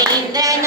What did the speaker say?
Oh, evening.